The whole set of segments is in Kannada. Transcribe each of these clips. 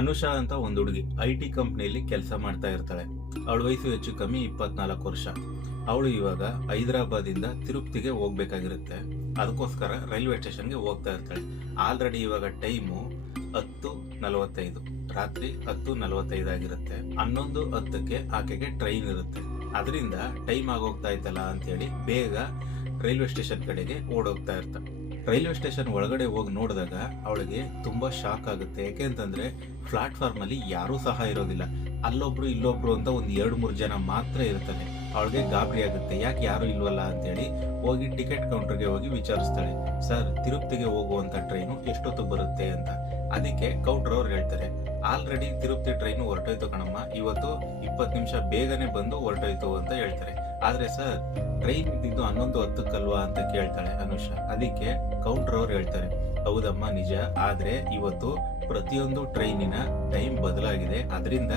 ಅನುಷಾ ಅಂತ ಒಂದು ಹುಡುಗಿ IT ಕಂಪ್ನಿಯಲ್ಲಿ ಕೆಲಸ ಮಾಡ್ತಾ ಇರ್ತಾಳೆ. ಅವಳ ವಯಸ್ಸು ಹೆಚ್ಚು ಕಮ್ಮಿ 24 ವರ್ಷ. ಅವಳು ಇವಾಗ ಹೈದರಾಬಾದಿಂದ ತಿರುಪತಿಗೆ ಹೋಗ್ಬೇಕಾಗಿರುತ್ತೆ. ಅದಕ್ಕೋಸ್ಕರ ರೈಲ್ವೆ ಸ್ಟೇಷನ್ಗೆ ಹೋಗ್ತಾ ಇರ್ತಾಳೆ. ಆಲ್ರೆಡಿ ಇವಾಗ ಟೈಮು 10:45, ರಾತ್ರಿ 10:45 ಆಗಿರುತ್ತೆ. 11:10ಕ್ಕೆ ಆಕೆಗೆ ಟ್ರೈನ್ ಇರುತ್ತೆ. ಅದರಿಂದ ಟೈಮ್ ಆಗೋಗ್ತಾ ಇತ್ತಲ್ಲ ಅಂತೇಳಿ ಬೇಗ ರೈಲ್ವೆ ಸ್ಟೇಷನ್ ಕಡೆಗೆ ಓಡೋಗ್ತಾ ಇರ್ತಾಳೆ. ರೈಲ್ವೆ ಸ್ಟೇಷನ್ ಒಳಗಡೆ ಹೋಗಿ ನೋಡಿದಾಗ ಅವಳಿಗೆ ತುಂಬಾ ಶಾಕ್ ಆಗುತ್ತೆ. ಯಾಕೆ ಅಂತಂದ್ರೆ ಪ್ಲಾಟ್ಫಾರ್ಮ್ ಅಲ್ಲಿ ಯಾರೂ ಸಹ ಇರೋದಿಲ್ಲ. ಅಲ್ಲೊಬ್ರು ಇಲ್ಲೊಬ್ರು ಅಂತ ಒಂದು 2-3 ಜನ ಮಾತ್ರ ಇರ್ತಾರೆ. ಅವಳಿಗೆ ಗಾಬರಿ ಆಗುತ್ತೆ, ಯಾಕೆ ಯಾರು ಇಲ್ವಲ್ಲ ಅಂತೇಳಿ ಹೋಗಿ ಟಿಕೆಟ್ ಕೌಂಟರ್ಗೆ ಹೋಗಿ ವಿಚಾರಿಸ್ತಾಳೆ, ಸರ್ ತಿರುಪತಿಗೆ ಹೋಗುವಂತ ಟ್ರೈನು ಎಷ್ಟೊತ್ತು ಬರುತ್ತೆ ಅಂತ. ಅದಕ್ಕೆ ಕೌಂಟರ್ ಅವ್ರು ಹೇಳ್ತಾರೆ, ಆಲ್ರೆಡಿ ತಿರುಪತಿ ಟ್ರೈನು ಹೊರಟೋಯ್ತು ಕಣಮ್ಮ, ಇವತ್ತು 20 ನಿಮಿಷ ಬೇಗನೆ ಬಂದು ಹೊರಟೋಯ್ತು ಅಂತ ಹೇಳ್ತಾರೆ. ಆದ್ರೆ ಸರ್ ಟ್ರೈನ್ ಇದ್ದಿದ್ದು 11:10 ಅಂತ ಕೇಳ್ತಾಳೆ ಅನುಷಾ. ಅದಕ್ಕೆ ಕೌಂಟರ್ ಅವ್ರು ಹೇಳ್ತಾರೆ, ಹೌದಮ್ಮ ನಿಜ, ಆದ್ರೆ ಇವತ್ತು ಪ್ರತಿಯೊಂದು ಟ್ರೈನಿನ ಟೈಮ್ ಬದಲಾಗಿದೆ, ಅದರಿಂದ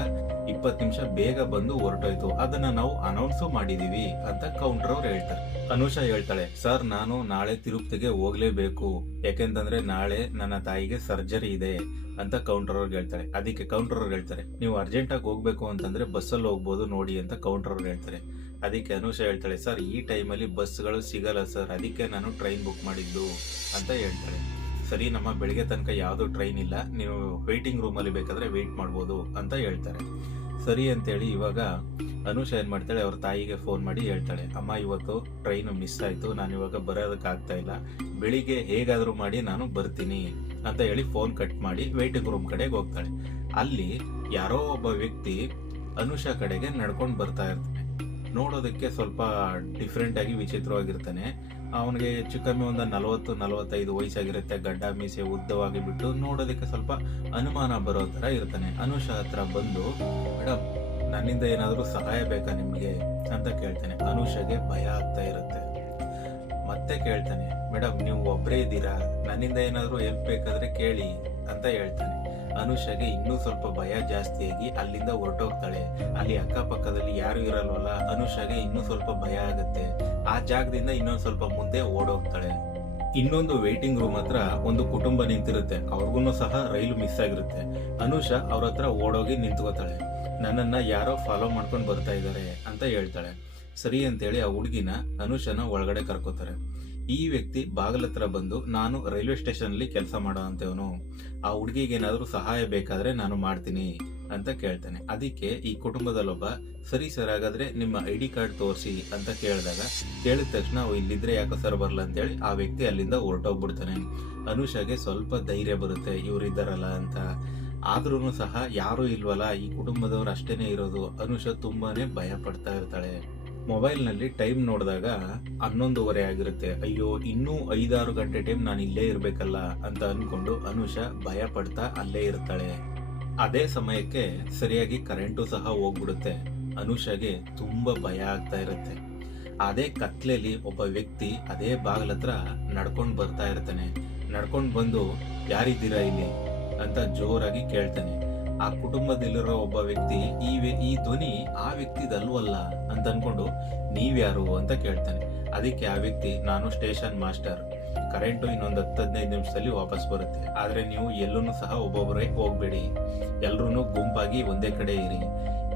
20 ನಿಮಿಷ ಬೇಗ ಬಂದು ಹೊರಟೋಯ್ತು, ಅದನ್ನ ನಾವು ಅನೌನ್ಸು ಮಾಡಿದೀವಿ ಅಂತ ಕೌಂಟರ್ ಅವ್ರು ಹೇಳ್ತಾರೆ. ಅನುಷಾ ಹೇಳ್ತಾಳೆ, ಸರ್ ನಾನು ನಾಳೆ ತಿರುಪತಿಗೆ ಹೋಗ್ಲೇಬೇಕು, ಯಾಕೆಂತಂದ್ರೆ ನಾಳೆ ನನ್ನ ತಾಯಿಗೆ ಸರ್ಜರಿ ಇದೆ ಅಂತ ಕೌಂಟರ್ ಅವ್ರಿಗೆ ಹೇಳ್ತಾರೆ. ಅದಕ್ಕೆ ಕೌಂಟರ್ ಅವ್ರು ಹೇಳ್ತಾರೆ, ನೀವು ಅರ್ಜೆಂಟ್ ಆಗಿ ಹೋಗ್ಬೇಕು ಅಂತಂದ್ರೆ ಬಸ್ಸಲ್ಲಿ ಹೋಗ್ಬೋದು ನೋಡಿ ಅಂತ ಕೌಂಟರ್ ಅವ್ರು ಹೇಳ್ತಾರೆ. ಅದಕ್ಕೆ ಅನುಷಾ ಹೇಳ್ತಾಳೆ, ಸರ್ ಈ ಟೈಮಲ್ಲಿ ಬಸ್ಗಳು ಸಿಗಲ್ಲ ಸರ್, ಅದಕ್ಕೆ ನಾನು ಟ್ರೈನ್ ಬುಕ್ ಮಾಡಿದ್ದು ಅಂತ ಹೇಳ್ತಾಳೆ. ಸರಿ ನಮ್ಮ ಬೆಳಿಗ್ಗೆ ತನಕ ಯಾವುದು ಟ್ರೈನ್ ಇಲ್ಲ, ನೀವು ವೇಟಿಂಗ್ ರೂಮಲ್ಲಿ ಬೇಕಾದ್ರೆ ವೇಟ್ ಮಾಡ್ಬೋದು ಅಂತ ಹೇಳ್ತಾರೆ. ಸರಿ ಅಂತೇಳಿ ಇವಾಗ ಅನುಷಾ ಏನ್ ಮಾಡ್ತಾಳೆ, ಅವ್ರ ತಾಯಿಗೆ ಫೋನ್ ಮಾಡಿ ಹೇಳ್ತಾಳೆ, ಅಮ್ಮ ಇವತ್ತು ಟ್ರೈನ್ ಮಿಸ್ ಆಯ್ತು, ನಾನು ಇವಾಗ ಬರೋದಕ್ಕಾಗ್ತಾ ಇಲ್ಲ, ಬೆಳಿಗ್ಗೆ ಹೇಗಾದ್ರೂ ಮಾಡಿ ನಾನು ಬರ್ತೀನಿ ಅಂತ ಹೇಳಿ ಫೋನ್ ಕಟ್ ಮಾಡಿ ವೇಟಿಂಗ್ ರೂಮ್ ಕಡೆಗೆ ಹೋಗ್ತಾಳೆ. ಅಲ್ಲಿ ಯಾರೋ ಒಬ್ಬ ವ್ಯಕ್ತಿ ಅನುಷಾ ಕಡೆಗೆ ನಡ್ಕೊಂಡು ಬರ್ತಾ ಇರ್ತಾನೆ. ನೋಡೋದಕ್ಕೆ ಸ್ವಲ್ಪ ಡಿಫ್ರೆಂಟ್ ಆಗಿ ವಿಚಿತ್ರವಾಗಿರ್ತಾನೆ. ಅವನಿಗೆ ಹೆಚ್ಚು ಕಮ್ಮಿ ಒಂದು 40-45 ವಯಸ್ಸಾಗಿರುತ್ತೆ. ಗಡ್ಡ ಮೀಸೆ ಉದ್ದವಾಗಿ ಬಿಟ್ಟು ನೋಡೋದಕ್ಕೆ ಸ್ವಲ್ಪ ಅನುಮಾನ ಬರೋ ತರ ಇರ್ತಾನೆ. ಅನುಷಾ ಹತ್ರ ಬಂದು, ಮೇಡಮ್ ನನ್ನಿಂದ ಏನಾದರೂ ಸಹಾಯ ಬೇಕಾ ನಿಮ್ಗೆ ಅಂತ ಕೇಳ್ತಾನೆ. ಅನುಷಾಗೆ ಭಯ ಆಗ್ತಾ ಇರುತ್ತೆ. ಮತ್ತೆ ಕೇಳ್ತಾನೆ, ಮೇಡಮ್ ನೀವು ಒಬ್ಬರೇ ಇದ್ದೀರಾ, ನನ್ನಿಂದ ಏನಾದರೂ ಹೆಲ್ಪ್ ಬೇಕಾದ್ರೆ ಕೇಳಿ ಅಂತ ಹೇಳ್ತಾನೆ. ಅನುಷಾಗೆ ಇನ್ನೂ ಸ್ವಲ್ಪ ಭಯ ಜಾಸ್ತಿಯಾಗಿ ಅಲ್ಲಿಂದ ಹೊರಟೋಗ್ತಾಳೆ. ಅಲ್ಲಿ ಅಕ್ಕಪಕ್ಕದಲ್ಲಿ ಯಾರು ಇರಲ್ವಲ್ಲ, ಅನುಷಾಗೆ ಇನ್ನೂ ಸ್ವಲ್ಪ ಭಯ ಆಗುತ್ತೆ. ಆ ಜಾಗದಿಂದ ಇನ್ನೊಂದು ಸ್ವಲ್ಪ ಮುಂದೆ ಓಡೋಗ್ತಾಳೆ. ಇನ್ನೊಂದು ವೇಟಿಂಗ್ ರೂಮ್ ಹತ್ರ ಒಂದು ಕುಟುಂಬ ನಿಂತಿರುತ್ತೆ. ಅವ್ರಿಗೂ ಸಹ ರೈಲು ಮಿಸ್ ಆಗಿರುತ್ತೆ. ಅನುಷಾ ಅವ್ರ ಹತ್ರ ಓಡೋಗಿ ನಿಂತ್ಕೋತಾಳೆ. ನನ್ನನ್ನ ಯಾರೋ ಫಾಲೋ ಮಾಡ್ಕೊಂಡು ಬರ್ತಾ ಇದ್ದಾರೆ ಅಂತ ಹೇಳ್ತಾಳೆ. ಸರಿ ಅಂತೇಳಿ ಆ ಹುಡುಗಿನ ಅನುಷಾನ ಒಳಗಡೆ ಕರ್ಕೋತಾರೆ. ಈ ವ್ಯಕ್ತಿ ಬಾಗಿಲ ಹತ್ರ ಬಂದು, ನಾನು ರೈಲ್ವೆ ಸ್ಟೇಷನ್ ಅಲ್ಲಿ ಕೆಲಸ ಮಾಡೋ ಅಂತವನು, ಆ ಹುಡುಗಿಗೆ ಏನಾದರೂ ಸಹಾಯ ಬೇಕಾದ್ರೆ ನಾನು ಮಾಡ್ತೀನಿ ಅಂತ ಕೇಳ್ತಾನೆ. ಅದಕ್ಕೆ ಈ ಕುಟುಂಬದಲ್ಲೊಬ್ಬ, ಸರಿ ಸರ್ ಹಾಗಾದ್ರೆ ನಿಮ್ಮ ID ಕಾರ್ಡ್ ತೋರಿಸಿ ಅಂತ ಕೇಳಿದಾಗ, ಕೇಳಿದ ತಕ್ಷಣ ಇಲ್ಲಿದ್ರೆ ಯಾಕೋ ಸರ್ ಬರಲ್ಲ ಅಂತೇಳಿ ಆ ವ್ಯಕ್ತಿ ಅಲ್ಲಿಂದ ಹೊರಟೋಗ್ಬಿಡ್ತಾನೆ. ಅನುಷಾಗೆ ಸ್ವಲ್ಪ ಧೈರ್ಯ ಬರುತ್ತೆ, ಇವ್ರಿದ್ದಾರಲ್ಲ ಅಂತ. ಆದ್ರೂ ಸಹ ಯಾರೂ ಇಲ್ವಲ್ಲ, ಈ ಕುಟುಂಬದವ್ರು ಅಷ್ಟೇನೆ ಇರೋದು. ಅನುಷಾ ತುಂಬಾನೇ ಭಯ ಪಡ್ತಾ ಇರ್ತಾಳೆ. ಮೊಬೈಲ್ ನಲ್ಲಿ ಟೈಮ್ ನೋಡಿದಾಗ 11:30 ಆಗಿರುತ್ತೆ. ಅಯ್ಯೋ ಇನ್ನೂ 5-6 ಗಂಟೆ ಟೈಮ್ ನಾನು ಇಲ್ಲೇ ಇರ್ಬೇಕಲ್ಲ ಅಂತ ಅನ್ಕೊಂಡು ಅನುಷಾ ಭಯ ಪಡ್ತಾ ಅಲ್ಲೇ ಇರ್ತಾಳೆ. ಅದೇ ಸಮಯಕ್ಕೆ ಸರಿಯಾಗಿ ಕರೆಂಟು ಸಹ ಹೋಗ್ಬಿಡುತ್ತೆ. ಅನುಷಾಗೆ ತುಂಬಾ ಭಯ ಆಗ್ತಾ ಇರುತ್ತೆ. ಅದೇ ಕತ್ಲೆಯಲ್ಲಿ ಒಬ್ಬ ವ್ಯಕ್ತಿ ಅದೇ ಬಾಗಿಲ ಹತ್ರ ನಡ್ಕೊಂಡು ಬರ್ತಾ ಇರ್ತಾನೆ. ನಡ್ಕೊಂಡು ಬಂದು, ಯಾರಿದ್ದೀರಾ ಇಲ್ಲಿ ಅಂತ ಜೋರಾಗಿ ಕೇಳ್ತಾನೆ. ಆ ಕುಟುಂಬದಲ್ಲಿರೋ ಒಬ್ಬ ವ್ಯಕ್ತಿ ಈ ಧ್ವನಿ ಆ ವ್ಯಕ್ತಿದಲ್ವಲ್ಲ ಅಂತ ಅನ್ಕೊಂಡು, ನೀವ್ಯಾರು ಅಂತ ಕೇಳ್ತಾನೆ. ಅದಕ್ಕೆ ಆ ವ್ಯಕ್ತಿ, ನಾನು ಸ್ಟೇಷನ್ ಮಾಸ್ಟರ್, ಕರೆಂಟು ಇನ್ನೊಂದು 10-15 ನಿಮಿಷದಲ್ಲಿ ವಾಪಸ್ ಬರುತ್ತೆ, ಆದ್ರೆ ನೀವು ಎಲ್ಲೂ ಸಹ ಒಬ್ಬೊಬ್ಬರೇ ಹೋಗ್ಬೇಡಿ, ಎಲ್ರೂ ಗುಂಪಾಗಿ ಒಂದೇ ಕಡೆ ಇರಿ,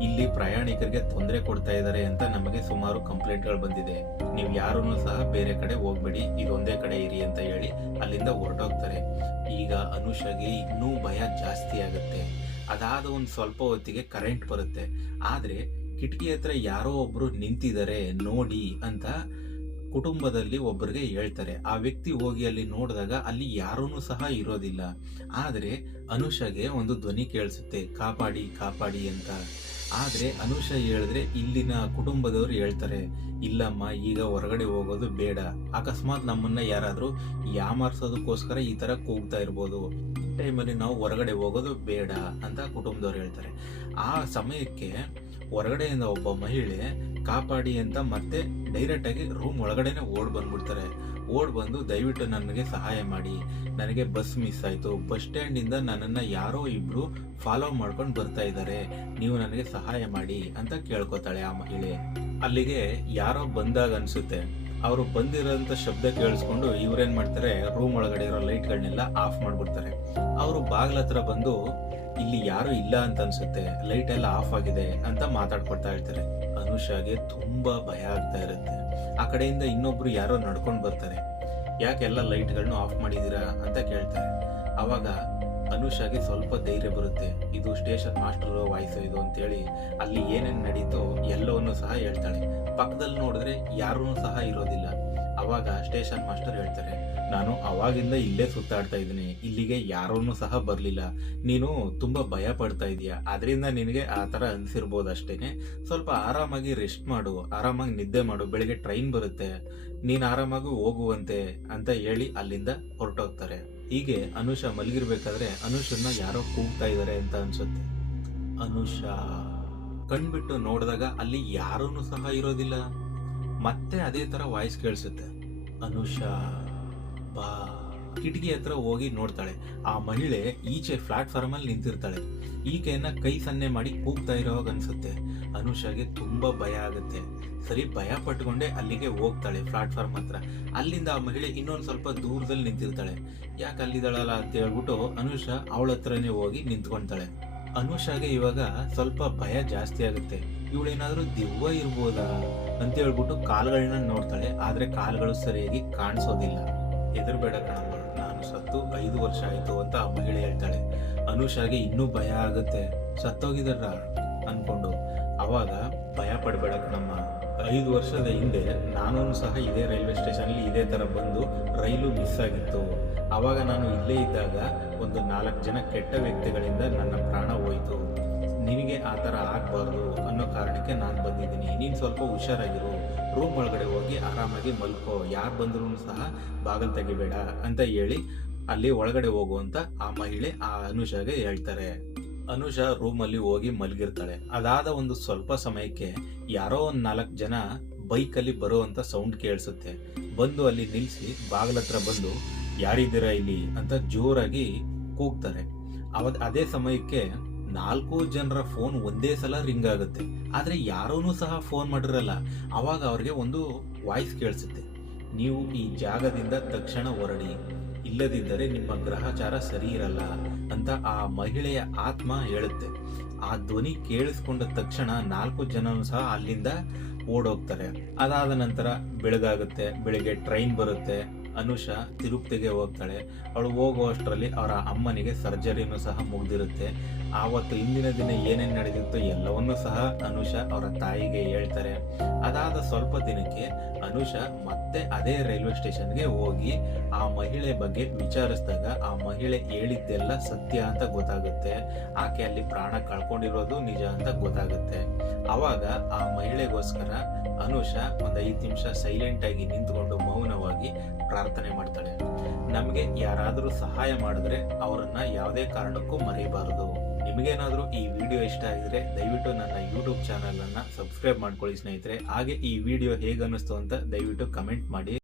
ಇಲ್ಲಿ ಪ್ರಯಾಣಿಕರಿಗೆ ತೊಂದರೆ ಕೊಡ್ತಾ ಇದ್ದಾರೆ ಅಂತ ನಮಗೆ ಸುಮಾರು ಕಂಪ್ಲೇಂಟ್ಗಳು ಬಂದಿದೆ, ನೀವು ಯಾರೂ ಸಹ ಬೇರೆ ಕಡೆ ಹೋಗ್ಬೇಡಿ, ಇದೊಂದೇ ಕಡೆ ಇರಿ ಅಂತ ಹೇಳಿ ಅಲ್ಲಿಂದ ಹೊರಟೋಗ್ತಾರೆ. ಈಗ ಅನುಷಾಗೆ ಇನ್ನೂ ಭಯ ಜಾಸ್ತಿ ಆಗುತ್ತೆ. ಅದಾದ ಒಂದು ಸ್ವಲ್ಪ ಹೊತ್ತಿಗೆ ಕರೆಂಟ್ ಬರುತ್ತೆ. ಆದ್ರೆ ಕಿಟಕಿ ಹತ್ರ ಯಾರೋ ಒಬ್ರು ನಿಂತಿದ್ದಾರೆ ನೋಡಿ ಅಂತ ಕುಟುಂಬದಲ್ಲಿ ಒಬ್ಬರಿಗೆ ಹೇಳ್ತಾರೆ. ಆ ವ್ಯಕ್ತಿ ಹೋಗಿ ಅಲ್ಲಿ ನೋಡಿದಾಗ ಅಲ್ಲಿ ಯಾರೂ ಸಹ ಇರೋದಿಲ್ಲ. ಆದ್ರೆ ಅನುಷಾಗೆ ಒಂದು ಧ್ವನಿ ಕೇಳಿಸುತ್ತೆ, ಕಾಪಾಡಿ ಕಾಪಾಡಿ ಅಂತ. ಆದ್ರೆ ಅನುಷಾ ಹೇಳಿದ್ರೆ ಇಲ್ಲಿನ ಕುಟುಂಬದವರು ಹೇಳ್ತಾರೆ, ಇಲ್ಲಮ್ಮ ಈಗ ಹೊರಗಡೆ ಹೋಗೋದು ಬೇಡ, ಅಕಸ್ಮಾತ್ ನಮ್ಮನ್ನ ಯಾರಾದ್ರೂ ಯಾಮಾರ್ಸೋದಕ್ಕೋಸ್ಕರ ಈ ತರ ಕೂಗ್ತಾ ಇರ್ಬೋದು, ಟೈಮಲ್ಲಿ ನಾವು ಹೊರಗಡೆ ಹೋಗೋದು ಬೇಡ ಅಂತ ಕುಟುಂಬದವ್ರು ಹೇಳ್ತಾರೆ. ಆ ಸಮಯಕ್ಕೆ ಹೊರಗಡೆಯಿಂದ ಒಬ್ಬ ಮಹಿಳೆ ಕಾಪಾಡಿ ಅಂತ ಮತ್ತೆ ಡೈರೆಕ್ಟ್ ಆಗಿ ರೂಮ್ ಒಳಗಡೆನೆ ಬಂದ್ಬಿಡ್ತಾರೆ. ಬಂದು, ದಯವಿಟ್ಟು ನನಗೆ ಸಹಾಯ ಮಾಡಿ, ನನಗೆ ಬಸ್ ಮಿಸ್ ಆಯ್ತು, ಬಸ್ ಸ್ಟ್ಯಾಂಡ್ ಇಂದ ನನ್ನನ್ನ ಯಾರೋ ಇಬ್ರು ಫಾಲೋ ಮಾಡ್ಕೊಂಡು ಬರ್ತಾ ಇದ್ದಾರೆ, ನೀವು ನನಗೆ ಸಹಾಯ ಮಾಡಿ ಅಂತ ಕೇಳ್ಕೊತಾಳೆ ಆ ಮಹಿಳೆ. ಅಲ್ಲಿಗೆ ಯಾರೋ ಬಂದಾಗ ಅನ್ಸುತ್ತೆ. ಅವರು ಬಂದಿರೋಂಥ ಶಬ್ದ ಕೇಳಿಸ್ಕೊಂಡು ಇವ್ರೇನ್ ಮಾಡ್ತಾರೆ, ರೂಮ್ ಒಳಗಡೆ ಇರೋ ಲೈಟ್ಗಳನ್ನೆಲ್ಲ ಆಫ್ ಮಾಡ್ಬಿಡ್ತಾರೆ. ಅವರು ಬಾಗ್ಲ ಹತ್ರ ಬಂದು ಇಲ್ಲಿ ಯಾರು ಇಲ್ಲ ಅಂತ ಅನ್ಸುತ್ತೆ, ಲೈಟ್ ಎಲ್ಲ ಆಫ್ ಆಗಿದೆ ಅಂತ ಮಾತಾಡ್ಕೊಳ್ತಾ ಇರ್ತಾರೆ. ಅನುಷಾಗೆ ತುಂಬಾ ಭಯ ಆಗ್ತಾ ಇರುತ್ತೆ. ಆ ಕಡೆಯಿಂದ ಇನ್ನೊಬ್ರು ಯಾರೋ ನಡ್ಕೊಂಡು ಬರ್ತಾರೆ. ಯಾಕೆಲ್ಲ ಲೈಟ್ಗಳನ್ನು ಆಫ್ ಮಾಡಿದೀರಾ ಅಂತ ಕೇಳ್ತಾರೆ. ಅವಾಗ ಅನುಷಾಗೆ ಸ್ವಲ್ಪ ಧೈರ್ಯ ಬರುತ್ತೆ. ಇದು ಸ್ಟೇಷನ್ ಮಾಸ್ಟರ್ ವಾಯ್ಸ್ ಇದು ಅಂತೇಳಿ ಅಲ್ಲಿ ಏನೇನು ನಡೀತೋ ಎಲ್ಲವನ್ನೂ ಸಹ ಹೇಳ್ತಾಳೆ. ಪಕ್ಕದಲ್ಲಿ ನೋಡಿದ್ರೆ ಯಾರೂ ಸಹ ಇರೋದಿಲ್ಲ. ಅವಾಗ ಸ್ಟೇಷನ್ ಮಾಸ್ಟರ್ ಹೇಳ್ತಾರೆ, ನಾನು ಅವಾಗಿಂದ ಇಲ್ಲೇ ಸುತ್ತಾಡ್ತಾ ಇದ್ದೀನಿ, ಇಲ್ಲಿಗೆ ಯಾರೂ ಸಹ ಬರಲಿಲ್ಲ. ನೀನು ತುಂಬಾ ಭಯ ಪಡ್ತಾ ಇದೀಯ, ಅದರಿಂದ ನಿನಗೆ ಆ ಥರ ಅನ್ಸಿರ್ಬೋದು ಅಷ್ಟೇನೆ. ಸ್ವಲ್ಪ ಆರಾಮಾಗಿ ರೆಸ್ಟ್ ಮಾಡು, ಆರಾಮಾಗಿ ನಿದ್ದೆ ಮಾಡು, ಬೆಳಿಗ್ಗೆ ಟ್ರೈನ್ ಬರುತ್ತೆ, ನೀನು ಆರಾಮಾಗಿ ಹೋಗುವಂತೆ ಅಂತ ಹೇಳಿ ಅಲ್ಲಿಂದ ಹೊರಟೋಗ್ತಾರೆ. ಹೀಗೆ ಅನುಷಾ ಮಲಗಿರ್ಬೇಕಾದ್ರೆ ಅನುಷನ್ನ ಯಾರೋ ಕೂಗ್ತಾ ಇದ್ದಾರೆ ಅಂತ ಅನ್ಸುತ್ತೆ. ಅನುಷಾ ಕಣ್ಬಿಟ್ಟು ನೋಡಿದಾಗ ಅಲ್ಲಿ ಯಾರೂ ಸಹ ಇರೋದಿಲ್ಲ. ಮತ್ತೆ ಅದೇ ತರ ವಾಯ್ಸ್ ಕೇಳಿಸುತ್ತೆ, ಅನುಷಾ ಬಾ. ಕಿಟಕಿ ಹತ್ರ ಹೋಗಿ ನೋಡ್ತಾಳೆ. ಆ ಮಹಿಳೆ ಈಚೆ ಪ್ಲಾಟ್ಫಾರ್ಮ್ ಅಲ್ಲಿ ನಿಂತಿರ್ತಾಳೆ. ಈಕೆಯನ್ನ ಕೈ ಸನ್ನೆ ಮಾಡಿ ಕೂಗ್ತಾ ಇರೋವಾಗ ಅನ್ಸುತ್ತೆ. ಅನುಷಾಗೆ ತುಂಬಾ ಭಯ ಆಗುತ್ತೆ. ಸರಿ, ಭಯ ಪಟ್ಕೊಂಡೆ ಅಲ್ಲಿಗೆ ಹೋಗ್ತಾಳೆ ಪ್ಲಾಟ್ಫಾರ್ಮ್ ಹತ್ರ. ಅಲ್ಲಿಂದ ಆ ಮಹಿಳೆ ಇನ್ನೊಂದು ಸ್ವಲ್ಪ ದೂರದಲ್ಲಿ ನಿಂತಿರ್ತಾಳೆ. ಯಾಕೆ ಅಲ್ಲಿದ್ದಾಳಲ್ಲ ಅಂತ ಹೇಳ್ಬಿಟ್ಟು ಅನುಷಾ ಅವಳ ಹತ್ರನೇ ಹೋಗಿ ನಿಂತ್ಕೊಂತಾಳೆ. ಅನುಷಾಗೆ ಇವಾಗ ಸ್ವಲ್ಪ ಭಯ ಜಾಸ್ತಿ ಆಗುತ್ತೆ. ಇವಳೇನಾದ್ರೂ ದೆವ್ವ ಇರ್ಬೋದಾ ಅಂತ ಹೇಳ್ಬಿಟ್ಟು ಕಾಲುಗಳನ್ನ ನೋಡ್ತಾಳೆ. ಆದ್ರೆ ಕಾಲುಗಳು ಸರಿಯಾಗಿ ಕಾಣಿಸೋದಿಲ್ಲ. ಹೆದರ್ಬೇಡ ಕಣಮ್ಮ, ನಾನು ಸತ್ತು 5 ವರ್ಷ ಆಯ್ತು ಅಂತ ಆ ಮಹಿಳೆ ಹೇಳ್ತಾಳೆ. ಅನುಷಾಗೆ ಇನ್ನೂ ಭಯ ಆಗುತ್ತೆ. ಸತ್ತೋಗಿದಾರ ಅನ್ಕೊಂಡು. ಅವಾಗ ಭಯ ಪಡಬೇಡ ಕಣಮ್ಮ, 5 ವರ್ಷದ ಹಿಂದೆ ನಾನು ಸಹ ಇದೇ ರೈಲ್ವೆ ಸ್ಟೇಷನ್ ಇದೇ ತರ ಬಂದು ರೈಲು ಮಿಸ್ ಆಗಿತ್ತು. ಅವಾಗ ನಾನು ಇಲ್ಲೇ ಇದ್ದಾಗ ಒಂದು 4 ಜನ ಕೆಟ್ಟ ವ್ಯಕ್ತಿಗಳಿಂದ ನನ್ನ ಪ್ರಾಣ ಹೋಯಿತು. ನಿನಗೆ ಆ ಥರ ಆಗಬಾರ್ದು ಅನ್ನೋ ಕಾರಣಕ್ಕೆ ನಾನು ಬಂದಿದ್ದೀನಿ. ನೀನು ಸ್ವಲ್ಪ ಹುಷಾರಾಗಿರು, ರೂಮ್ ಒಳಗಡೆ ಹೋಗಿ ಆರಾಮಾಗಿ ಮಲ್ಕೋ, ಯಾರು ಬಂದರೂ ಸಹ ಬಾಗಿಲು ತೆಗಿಬೇಡ ಅಂತ ಹೇಳಿ ಅಲ್ಲಿ ಒಳಗಡೆ ಹೋಗುವಂತ ಆ ಮಹಿಳೆ ಆ ಅನುಷಾಗೆ ಹೇಳ್ತಾರೆ. ಅನುಷಾ ರೂಮಲ್ಲಿ ಹೋಗಿ ಮಲಗಿರ್ತಾಳೆ. ಅದಾದ ಒಂದು ಸ್ವಲ್ಪ ಸಮಯಕ್ಕೆ ಯಾರೋ ಒಂದು 4 ಜನ ಬೈಕಲ್ಲಿ ಬರುವಂತ ಸೌಂಡ್ ಕೇಳಿಸುತ್ತೆ. ಬಂದು ಅಲ್ಲಿ ನಿಲ್ಲಿಸಿ ಬಾಗಿಲತ್ರ ಬಂದು ಯಾರಿದ್ದೀರಾ ಇಲ್ಲಿ ಅಂತ ಜೋರಾಗಿ ಕೂಗ್ತಾರೆ. ಅದೇ ಸಮಯಕ್ಕೆ 4 ಜನರ ಫೋನ್ ಒಂದೇ ಸಲ ರಿಂಗ್ ಆಗುತ್ತೆ. ಆದ್ರೆ ಯಾರೂ ಸಹ ಫೋನ್ ಮಾಡಿರಲ್ಲ. ಅವಾಗ ಅವ್ರಿಗೆ ಒಂದು ವಾಯ್ಸ್ ಕೇಳಿಸುತ್ತೆ, ನೀವು ಈ ಜಾಗದಿಂದ ತಕ್ಷಣ ಹೊರಡಿ, ಇಲ್ಲದಿದ್ದರೆ ನಿಮ್ಮ ಗ್ರಹಚಾರ ಸರಿ ಇರಲ್ಲ ಅಂತ ಆ ಮಹಿಳೆಯ ಆತ್ಮ ಹೇಳುತ್ತೆ. ಆ ಧ್ವನಿ ಕೇಳಿಸ್ಕೊಂಡ ತಕ್ಷಣ 4 ಜನನು ಸಹ ಅಲ್ಲಿಂದ ಓಡೋಗ್ತಾರೆ. ಅದಾದ ನಂತರ ಬೆಳಗಾಗುತ್ತೆ. ಬೆಳಿಗ್ಗೆ ಟ್ರೈನ್ ಬರುತ್ತೆ. ಅನುಷಾ ತಿರುಪತಿಗೆ ಹೋಗ್ತಾಳೆ. ಅವಳು ಹೋಗುವಷ್ಟರಲ್ಲಿ ಅವರ ಅಮ್ಮನಿಗೆ ಸರ್ಜರಿನೂ ಸಹ ಮುಗಿದಿರುತ್ತೆ. ಆವತ್ತು ಹಿಂದಿನ ದಿನ ಏನೇನು ನಡೆದಿತ್ತು ಎಲ್ಲವನ್ನೂ ಸಹ ಅನುಷಾ ಅವರ ತಾಯಿಗೆ ಹೇಳ್ತಾರೆ. ಅದಾದ ಸ್ವಲ್ಪ ದಿನಕ್ಕೆ ಅನುಷಾ ಮತ್ತೆ ಅದೇ ರೈಲ್ವೆ ಸ್ಟೇಷನ್ಗೆ ಹೋಗಿ ಆ ಮಹಿಳೆ ಬಗ್ಗೆ ವಿಚಾರಿಸಿದಾಗ ಆ ಮಹಿಳೆ ಹೇಳಿದ್ದೆಲ್ಲ ಸತ್ಯ ಅಂತ ಗೊತ್ತಾಗುತ್ತೆ. ಆಕೆ ಅಲ್ಲಿ ಪ್ರಾಣ ಕಳ್ಕೊಂಡಿರೋದು ನಿಜ ಅಂತ ಗೊತ್ತಾಗುತ್ತೆ. ಅವಾಗ ಆ ಮಹಿಳೆಗೋಸ್ಕರ ಅನುಷಾ ಒಂದು 5 ನಿಮಿಷ ಸೈಲೆಂಟ್ ಆಗಿ ನಿಂತ್ಕೊಂಡು ಮೌನವಾಗಿ ಪ್ರಾರ್ಥನೆ ಮಾಡ್ತಾಳೆ. ನಮಗೆ ಯಾರಾದರೂ ಸಹಾಯ ಮಾಡಿದ್ರೆ ಅವರನ್ನ ಯಾವುದೇ ಕಾರಣಕ್ಕೂ ಮರೆಯಬಾರದು. ನಿಮಗೇನಾದರೂ ಈ ವಿಡಿಯೋ ಇಷ್ಟ ಆಗಿದ್ರೆ ದಯವಿಟ್ಟು ನನ್ನ ಯೂಟ್ಯೂಬ್ ಚಾನಲ್ ಅನ್ನ ಸಬ್ಸ್ಕ್ರೈಬ್ ಮಾಡ್ಕೊಳ್ಳಿ ಸ್ನೇಹಿತರೆ. ಹಾಗೆ ಈ ವಿಡಿಯೋ ಹೇಗೆ ಅನ್ನಿಸ್ತು ಅಂತ ದಯವಿಟ್ಟು ಕಮೆಂಟ್ ಮಾಡಿ.